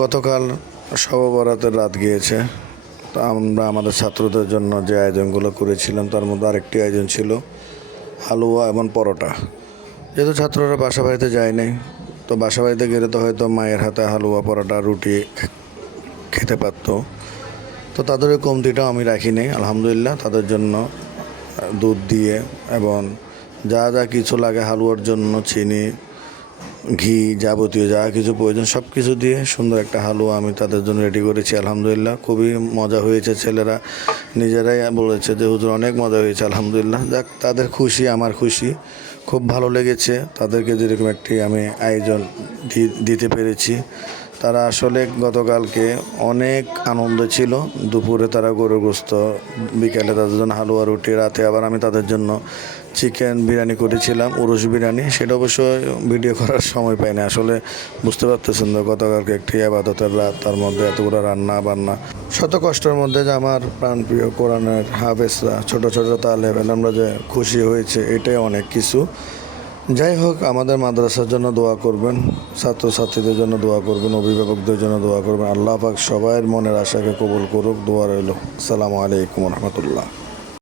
গতকাল শবে বরাতের রাত গিয়েছে। তো আমরা আমাদের ছাত্রদের জন্য যে আয়োজনগুলো করেছিলাম তার মধ্যে আরেকটি আয়োজন ছিল হালুয়া এবং পরোটা। যেহেতু ছাত্ররা বাসা বাড়িতে যায় নাই, তো বাসা বাড়িতে গেলে তো হয়তো মায়ের হাতে হালুয়া পরোটা রুটি খেতে পারতো। তো তাদের ওই কমতিটাও আমি রাখিনি। আলহামদুলিল্লাহ তাদের জন্য দুধ দিয়ে এবং যা যা কিছু লাগে হালুয়ার জন্য চিনি, ঘি, যাবতীয় যা কিছু প্রয়োজন সব কিছু দিয়ে সুন্দর একটা হালুয়া আমি তাদের জন্য রেডি করেছি। আলহামদুলিল্লাহ খুবই মজা হয়েছে। ছেলেরা নিজেরাই বলেছে যে হুজুর অনেক মজা হয়েছে। আলহামদুলিল্লাহ, যাক, তাদের খুশি আমার খুশি। খুব ভালো লেগেছে তাদেরকে যেরকম একটি আমি আয়োজন দিতে পেরেছি। তারা আসলে গতকালকে অনেক আনন্দ ছিল। দুপুরে তারা গরুর গোশত, বিকেলে তাদের জন্য হালুয়া রুটি, রাতে আবার আমি তাদের জন্য চিকেন বিরিয়ানি করেছিলাম, উরুশ বিরিয়ানি। সেটা অবশ্যই ভিডিও করার সময় পাইনি। আসলে বুঝতে পারতেছেন তো গতকালকে একটি ইবাদতের রাত, তার মধ্যে এতগুলো রান্না বান্না, শত কষ্টের মধ্যে যে আমার প্রাণপ্রিয় কোরআনের হাফেজরা, ছোট ছোট তালেব আমরা যে খুশি হয়েছে, এটাই অনেক কিছু। যাই হোক, আমাদের মাদ্রাসার জন্য দোয়া করবেন, ছাত্রছাত্রীদের জন্য দোয়া করবেন, অভিভাবকদের জন্য দোয়া করবেন। আল্লাহ পাক সবার মনের আশাকে কবুল করুক। দোয়া রইল। আসসালামু আলাইকুম রহমতুল্লাহ।